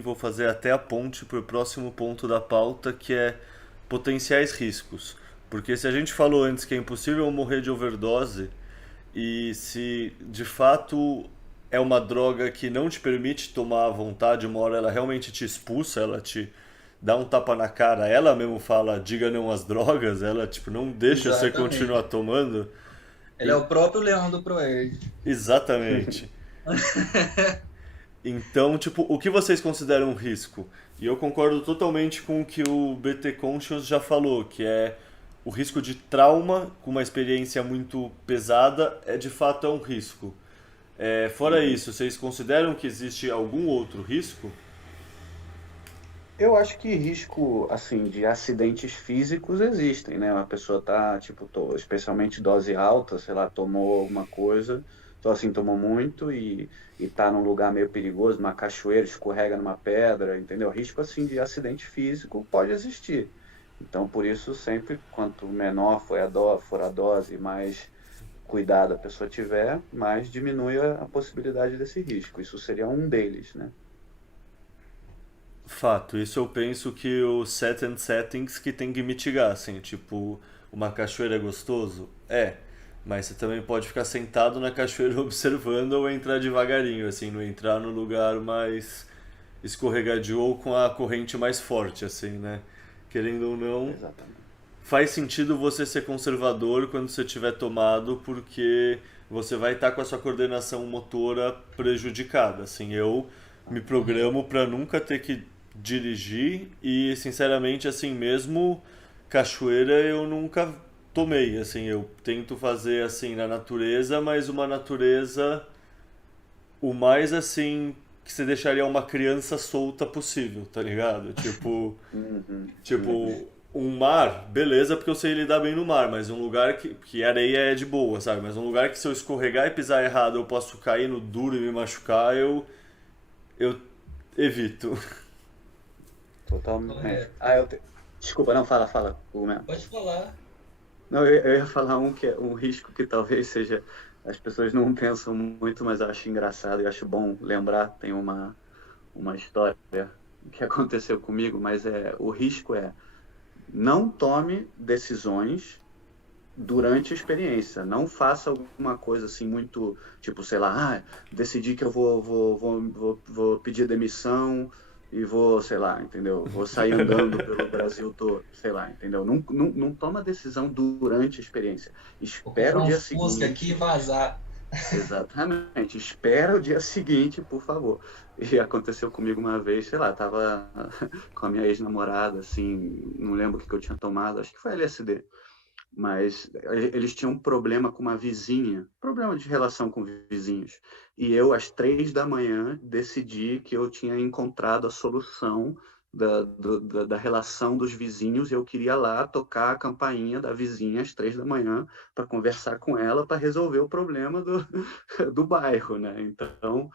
vou fazer até a ponte para o próximo ponto da pauta, que é potenciais riscos. Porque se a gente falou antes que é impossível morrer de overdose, e se de fato é uma droga que não te permite tomar à vontade, uma hora ela realmente te expulsa, ela te dá um tapa na cara, ela mesmo fala, diga não às drogas, ela tipo não deixa você continuar Exatamente. tomando. Ele é E- o próprio leão do Proerd. Exatamente. Então, tipo, o que vocês consideram um risco? E eu concordo totalmente com o que o BT Conscious já falou, que é o risco de trauma com uma experiência muito pesada é de fato um risco. Fora Uhum. isso, vocês consideram que existe algum outro risco? Eu acho que risco, assim, de acidentes físicos existem, né? Uma pessoa tá, tipo, especialmente dose alta, sei lá, tomou alguma coisa, então assim, tomou muito e tá num lugar meio perigoso, numa cachoeira, escorrega numa pedra, entendeu? Risco, assim, de acidente físico pode existir. Então, por isso, sempre, quanto menor for a dose, mais cuidado a pessoa tiver, mais diminui a possibilidade desse risco. Isso seria um deles, né? Fato, isso eu penso que o set and settings que tem que mitigar, assim, tipo, uma cachoeira é gostoso? É, mas você também pode ficar sentado na cachoeira observando ou entrar devagarinho, assim, não entrar no lugar mais escorregadio ou com a corrente mais forte, assim, né? Querendo ou não, Exatamente. faz sentido você ser conservador quando você tiver tomado, porque você vai estar com a sua coordenação motora prejudicada. Assim, eu me Uhum. programo para nunca ter que dirigir e, sinceramente, assim, mesmo cachoeira eu nunca tomei. Assim, eu tento fazer assim na natureza, mas uma natureza o mais assim que você deixaria uma criança solta possível, tá ligado? Uhum, uhum. Tipo, um mar, beleza, porque eu sei lidar bem no mar, mas um lugar que areia é de boa, sabe? Mas um lugar que se eu escorregar e pisar errado eu posso cair no duro e me machucar, eu evito. Totalmente. Correto. Desculpa, não, fala, o mesmo. Pode falar. Não, eu ia falar um que é um risco que talvez seja, as pessoas não pensam muito, mas eu acho engraçado e acho bom lembrar, tem uma história que aconteceu comigo, mas o risco é não tome decisões durante a experiência. Não faça alguma coisa assim muito, tipo, sei lá, decidi que eu vou pedir demissão e vou, sei lá, entendeu? Vou sair andando pelo Brasil todo, sei lá, entendeu? Não toma decisão durante a experiência. Vou Espera o comprar um dia Fusca aqui e seguinte. vazar. Exatamente. Espera o dia seguinte, por favor. E aconteceu comigo uma vez, sei lá, tava com a minha ex-namorada, assim, não lembro o que eu tinha tomado, acho que foi LSD, mas eles tinham um problema com uma vizinha, problema de relação com vizinhos. E eu, às 3 da manhã, decidi que eu tinha encontrado a solução da relação dos vizinhos e eu queria lá tocar a campainha da vizinha às 3 da manhã para conversar com ela para resolver o problema do bairro, né? Então,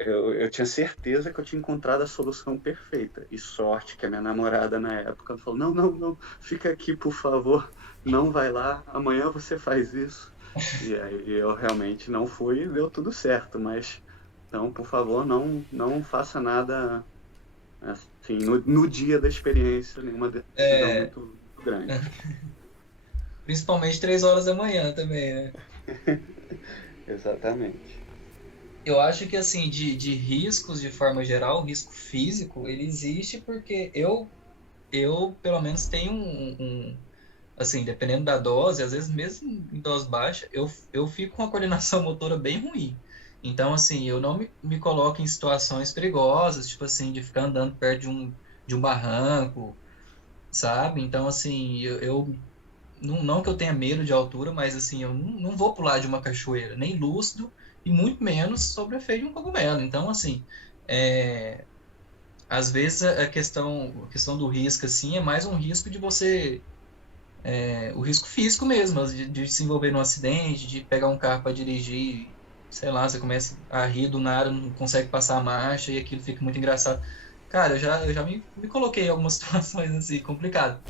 eu tinha certeza que eu tinha encontrado a solução perfeita. E sorte que a minha namorada na época falou: não, não, não, fica aqui, por favor, não vai lá, amanhã você faz isso. E aí eu realmente não fui e deu tudo certo, mas então, por favor, não faça nada assim, no dia da experiência, nenhuma decisão É, muito grande. principalmente 3 horas da manhã também, né? Exatamente. Eu acho que, assim, de riscos, de forma geral, o risco físico, ele existe porque eu pelo menos, tenho assim, dependendo da dose, às vezes mesmo em dose baixa, eu fico com a coordenação motora bem ruim. Então, assim, eu não me coloco em situações perigosas, tipo assim, de ficar andando perto de um barranco, sabe? Então, assim, eu não que eu tenha medo de altura, mas assim, eu não vou pular de uma cachoeira, nem lúcido, e muito menos sobre o efeito de um cogumelo. Então, assim, é, às vezes a questão do risco, assim, é mais um risco de você, o risco físico mesmo, de se envolver num acidente, de pegar um carro para dirigir, sei lá, você começa a rir do nada, não consegue passar a marcha e aquilo fica muito engraçado. Cara, eu já me coloquei em algumas situações assim, complicadas.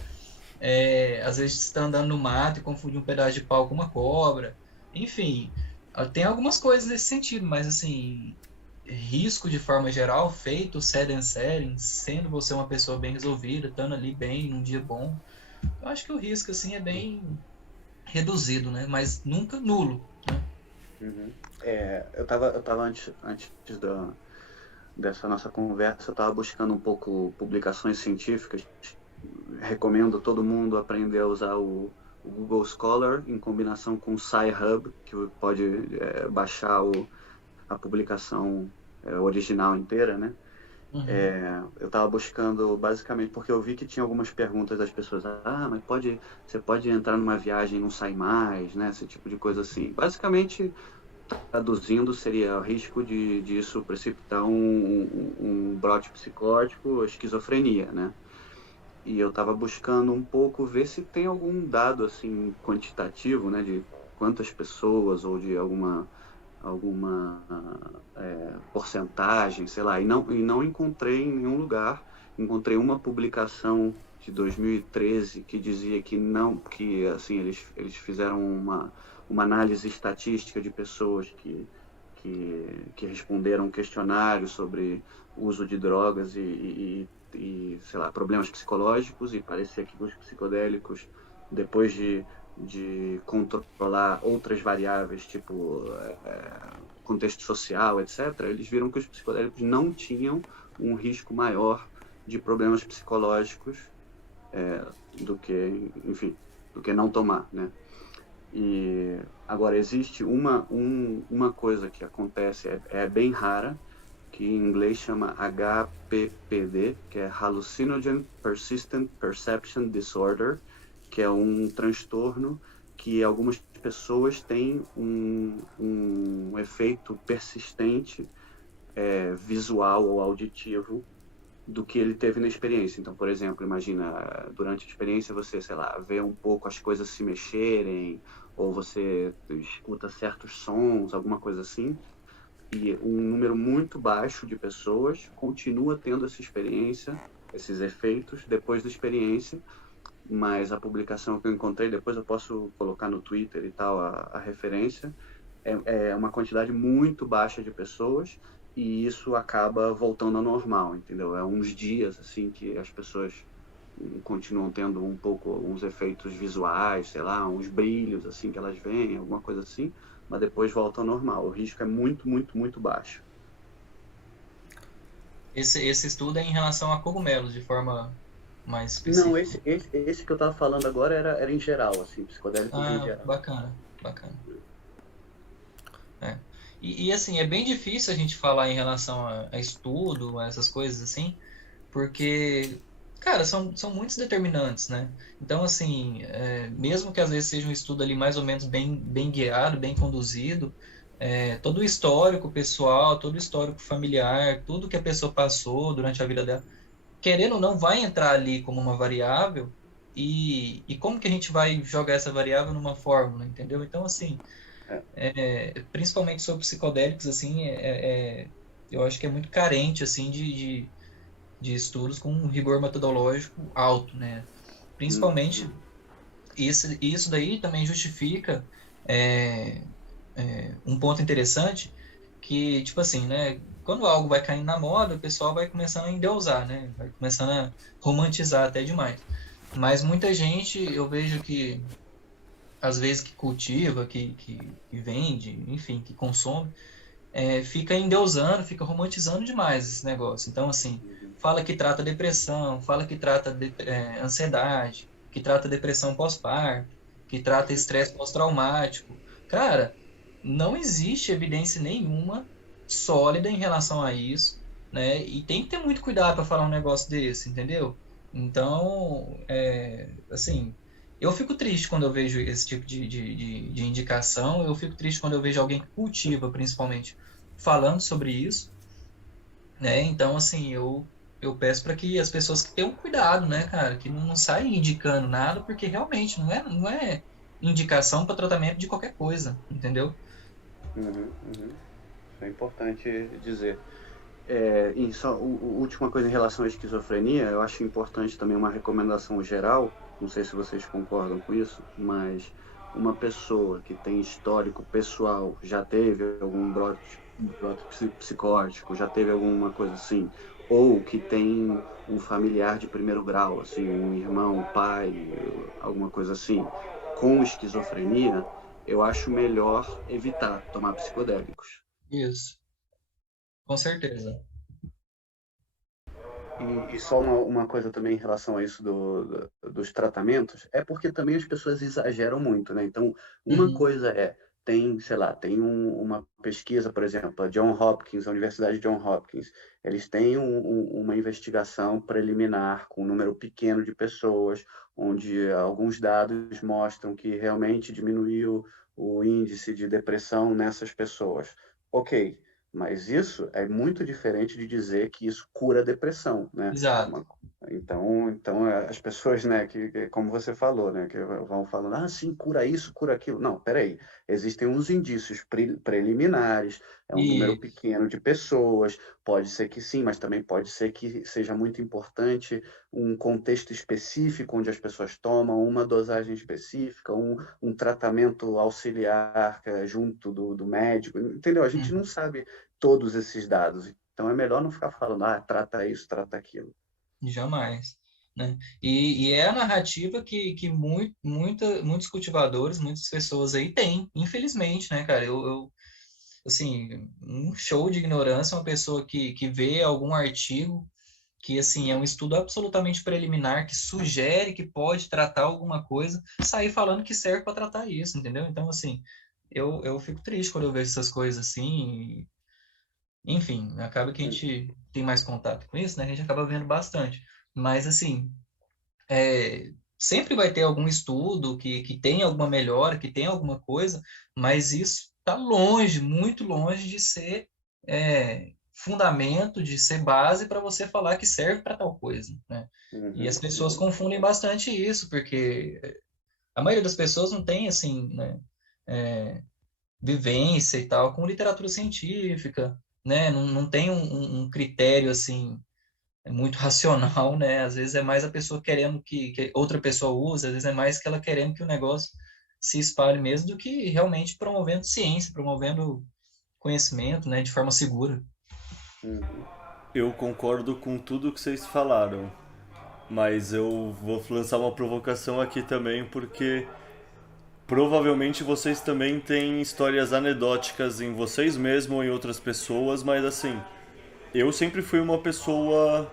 Às vezes você está andando no mato e confunde um pedaço de pau com uma cobra. Enfim, tem algumas coisas nesse sentido, mas assim, risco de forma geral, feito série em série, sendo você uma pessoa bem resolvida, estando ali bem, num dia bom, eu acho que o risco, assim, é bem reduzido, né? Mas nunca nulo, né? Uhum. Eu tava antes dessa nossa conversa, eu estava buscando um pouco publicações científicas. Recomendo todo mundo aprender a usar o Google Scholar em combinação com o Sci-Hub, que pode baixar a publicação original inteira, né? Uhum. Eu estava buscando basicamente porque eu vi que tinha algumas perguntas das pessoas. Mas você pode entrar numa viagem e não sai mais, né? Esse tipo de coisa assim. Basicamente, traduzindo, seria o risco de isso precipitar um brote psicótico, esquizofrenia, né? E eu estava buscando um pouco ver se tem algum dado assim quantitativo, né, de quantas pessoas ou de alguma porcentagem, sei lá, e não encontrei em nenhum lugar. Encontrei uma publicação de 2013 que dizia que não, que assim eles fizeram uma análise estatística de pessoas que responderam um questionário sobre uso de drogas e, sei lá, problemas psicológicos, e parecia que os psicodélicos, depois de controlar outras variáveis, tipo contexto social, etc., eles viram que os psicodélicos não tinham um risco maior de problemas psicológicos do que, enfim, do que não tomar, né? E agora existe uma coisa que acontece, é bem rara, que em inglês chama HPPD, que é Hallucinogen Persistent Perception Disorder, que é um transtorno que algumas pessoas têm um efeito persistente visual ou auditivo do que ele teve na experiência. Então, por exemplo, imagina, durante a experiência você, sei lá, vê um pouco as coisas se mexerem, ou você escuta certos sons, alguma coisa assim, e um número muito baixo de pessoas continua tendo essa experiência, esses efeitos depois da experiência, mas a publicação que eu encontrei, depois eu posso colocar no Twitter e tal, a referência, é uma quantidade muito baixa de pessoas, e isso acaba voltando ao normal, entendeu? É uns dias, assim, que as pessoas continuam tendo um pouco uns efeitos visuais, sei lá, uns brilhos, assim, que elas veem, alguma coisa assim, mas depois volta ao normal. O risco é muito, muito, muito baixo. Esse estudo é em relação a cogumelos, de forma mais Não, específica. esse que eu estava falando agora era em geral, assim, psicodélicos em Ah, geral. bacana, bacana. É. Assim, é bem difícil a gente falar em relação a estudo, a essas coisas assim, porque, cara, são muitos determinantes, né? Então, assim, mesmo que às vezes seja um estudo ali mais ou menos bem guiado, bem conduzido, todo o histórico pessoal, todo o histórico familiar, tudo que a pessoa passou durante a vida dela, querendo ou não, vai entrar ali como uma variável, e como que a gente vai jogar essa variável numa fórmula, entendeu? Então, assim, É. principalmente sobre psicodélicos, assim, eu acho que é muito carente, assim, de estudos com um rigor metodológico alto, né? Principalmente, Uhum. isso daí também justifica é, um ponto interessante que, tipo assim, né? Quando algo vai caindo na moda, o pessoal vai começando a endeusar, né? Vai começando a romantizar até demais. Mas muita gente, eu vejo que, às vezes, que cultiva, que vende, enfim, que consome, fica endeusando, fica romantizando demais esse negócio. Então, assim, Uhum. fala que trata depressão, fala que trata ansiedade, que trata depressão pós-parto, que trata estresse pós-traumático. Cara, não existe evidência nenhuma sólida em relação a isso, né? E tem que ter muito cuidado para falar um negócio desse, entendeu? Então, assim, eu fico triste quando eu vejo esse tipo de indicação, eu fico triste quando eu vejo alguém que cultiva, principalmente, falando sobre isso, né? Então, assim, eu peço para que as pessoas tenham cuidado, né, cara? Que não saiam indicando nada, porque realmente não é indicação para tratamento de qualquer coisa, entendeu? Uhum. Uhum. Isso é importante dizer. E só última coisa em relação à esquizofrenia, eu acho importante também uma recomendação geral, não sei se vocês concordam com isso, mas uma pessoa que tem histórico pessoal, já teve algum brote psicótico, já teve alguma coisa assim, ou que tem um familiar de primeiro grau, assim, um irmão, um pai, alguma coisa assim, com esquizofrenia, eu acho melhor evitar tomar psicodélicos. Isso, com certeza. E só uma coisa também em relação a isso dos tratamentos, é porque também as pessoas exageram muito, né? Então, uma Uhum. coisa tem, sei lá, tem uma pesquisa, por exemplo, a John Hopkins, a Universidade de John Hopkins, eles têm uma investigação preliminar com um número pequeno de pessoas, onde alguns dados mostram que realmente diminuiu o índice de depressão nessas pessoas. Ok, mas isso é muito diferente de dizer que isso cura a depressão, né? Exato. Uma- então as pessoas, né, como você falou, né, que vão falando, ah, sim, cura isso, cura aquilo. Não, peraí. Existem uns indícios preliminares, é um número E pequeno de pessoas, pode ser que sim, mas também pode ser que seja muito importante um contexto específico onde as pessoas tomam uma dosagem específica, um tratamento auxiliar junto do médico, entendeu? A gente não uhum. sabe todos esses dados. Então é melhor não ficar falando, ah, trata isso, trata aquilo. Jamais, né? E é a narrativa que muitos cultivadores, muitas pessoas aí têm, infelizmente, né, cara? Assim, um show de ignorância, uma pessoa que vê algum artigo que, assim, é um estudo absolutamente preliminar, que sugere que pode tratar alguma coisa, sair falando que serve para tratar isso, entendeu? Então, assim, eu fico triste quando eu vejo essas coisas assim. Enfim, acaba que a gente tem mais contato com isso, né? A gente acaba vendo bastante. Mas, assim, sempre vai ter algum estudo que tem alguma melhora, que tem alguma coisa, mas isso está longe, muito longe de ser fundamento, de ser base para você falar que serve para tal coisa, né? E as Uhum, pessoas uhum, confundem bastante isso, porque a maioria das pessoas não tem, assim, né, vivência e tal com literatura científica, né? Não tem um critério, assim, muito racional, né? Às vezes é mais a pessoa querendo que outra pessoa use, às vezes é mais que ela querendo que o negócio se espalhe mesmo do que realmente promovendo ciência, promovendo conhecimento, né, de forma segura. uhum. Eu concordo com tudo que vocês falaram, mas eu vou lançar uma provocação aqui também, porque provavelmente vocês também têm histórias anedóticas em vocês mesmos ou em outras pessoas, mas assim, eu sempre fui uma pessoa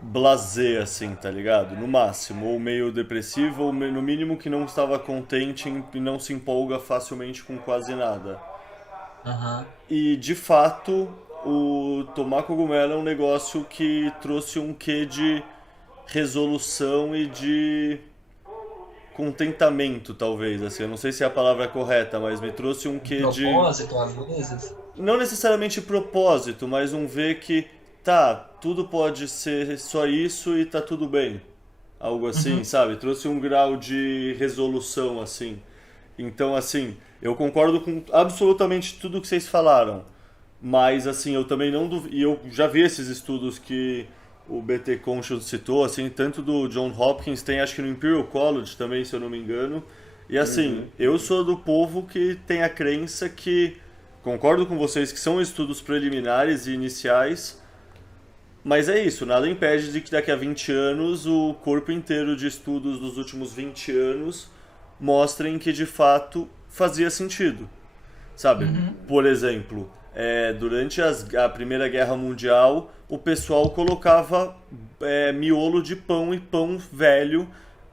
blasé, assim, tá ligado? No máximo, ou meio depressivo, ou no mínimo que não estava contente e não se empolga facilmente com quase nada. Aham. E de fato, o tomar cogumelo é um negócio que trouxe um quê de resolução e de contentamento, talvez, assim. Eu não sei se é a palavra correta, mas me trouxe um Um quê de propósito, às vezes. não necessariamente propósito, mas um ver que tá, tudo pode ser só isso e tá tudo bem. Algo assim, Uhum. sabe? Trouxe um grau de resolução assim. Então, assim, eu concordo com absolutamente tudo que vocês falaram. Mas, assim, eu também não duvido. E eu já vi esses estudos que o BT Conchon citou, assim, tanto do John Hopkins, tem acho que no Imperial College também, se eu não me engano. E, assim, Uhum, eu uhum, sou do povo que tem a crença que. Concordo com vocês que são estudos preliminares e iniciais, mas é isso, nada impede de que daqui a 20 anos o corpo inteiro de estudos dos últimos 20 anos mostrem que de fato fazia sentido. Sabe? Uhum. Por exemplo, durante a Primeira Guerra Mundial, o pessoal colocava miolo de pão e pão velho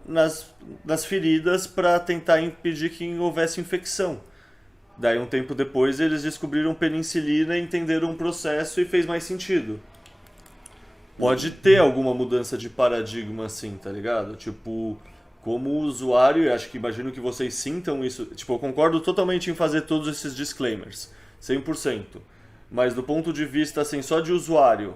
nas feridas para tentar impedir que houvesse infecção. Daí, um tempo depois, eles descobriram penicilina, entenderam o processo e fez mais sentido. Pode uhum, ter alguma mudança de paradigma assim, tá ligado? Tipo, como usuário, eu acho que imagino que vocês sintam isso. Tipo, eu concordo totalmente em fazer todos esses disclaimers, 100%. Mas do ponto de vista assim, só de usuário,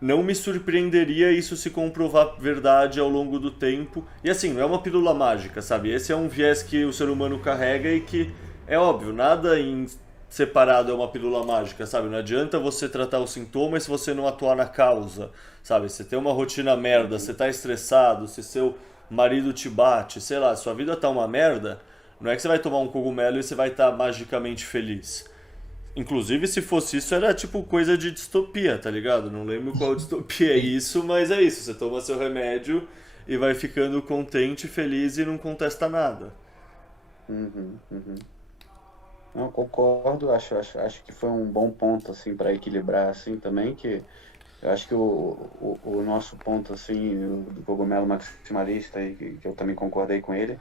não me surpreenderia isso se comprovar verdade ao longo do tempo. E assim, não é uma pílula mágica, sabe? Esse é um viés que o ser humano carrega e que é óbvio, nada em separado é uma pílula mágica, sabe? Não adianta você tratar os sintomas se você não atuar na causa, sabe? Você tem uma rotina merda, você tá estressado, se seu marido te bate, sei lá, sua vida tá uma merda, não é que você vai tomar um cogumelo e você vai estar magicamente feliz. Inclusive, se fosse isso, era tipo coisa de distopia, tá ligado? Não lembro qual distopia é isso, mas é isso. Você toma seu remédio e vai ficando contente, feliz e não contesta nada. Uhum, uhum. Não, concordo, acho que foi um bom ponto assim para equilibrar assim também, que eu acho que o nosso ponto assim do cogumelo maximalista e que eu também concordei com ele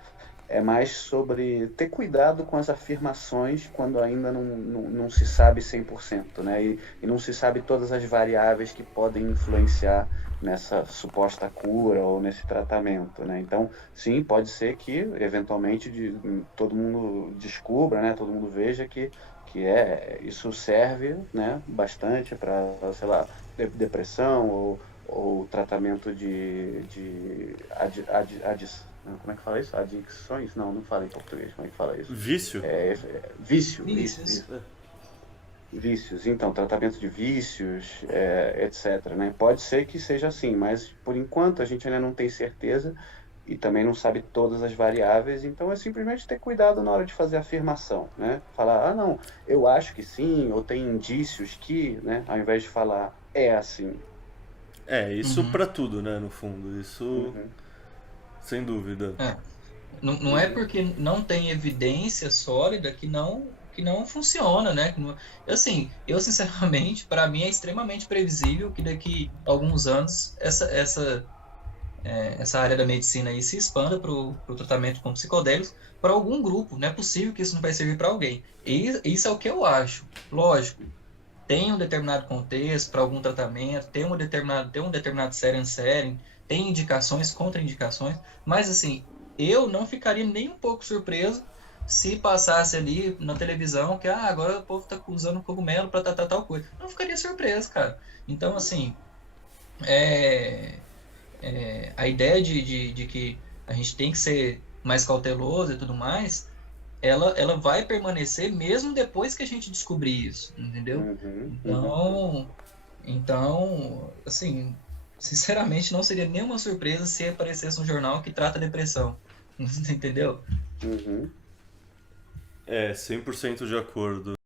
é mais sobre ter cuidado com as afirmações quando ainda não se sabe 100%, né? E não se sabe todas as variáveis que podem influenciar nessa suposta cura ou nesse tratamento, né? Então, sim, pode ser que eventualmente todo mundo descubra, né? Todo mundo veja que isso serve, né? Bastante para, sei lá, depressão ou tratamento como é que fala isso? Adicções? Não fala em português. Como é que fala isso? Vício? Vício, Vícios. isso. Vícios, então, tratamento de vícios, etc, né? Pode ser que seja assim, mas por enquanto a gente ainda não tem certeza e também não sabe todas as variáveis, então é simplesmente ter cuidado na hora de fazer a afirmação, né? Falar, ah, não, eu acho que sim, ou tem indícios que, né? Ao invés de falar, é assim. É, isso Uhum. pra tudo, né, no fundo. Isso, Uhum, sem dúvida. É. Não é uhum, porque não tem evidência sólida que não funciona, né? Assim, eu sinceramente, para mim é extremamente previsível que daqui a alguns anos essa área da medicina aí se expanda para o tratamento com psicodélicos para algum grupo. Não é possível que isso não vai servir para alguém. E isso é o que eu acho. Lógico, tem um determinado contexto para algum tratamento, tem um determinado setting, tem indicações, contraindicações, mas assim, eu não ficaria nem um pouco surpreso se passasse ali na televisão que agora o povo está usando cogumelo para tratar tal coisa. Não ficaria surpreso, cara. Então, assim, é, a ideia de que a gente tem que ser mais cauteloso e tudo mais, ela vai permanecer mesmo depois que a gente descobrir isso, entendeu? uhum, uhum. Então, assim, sinceramente não seria nenhuma surpresa se aparecesse um jornal que trata depressão, entendeu? Uhum. É, 100% de acordo.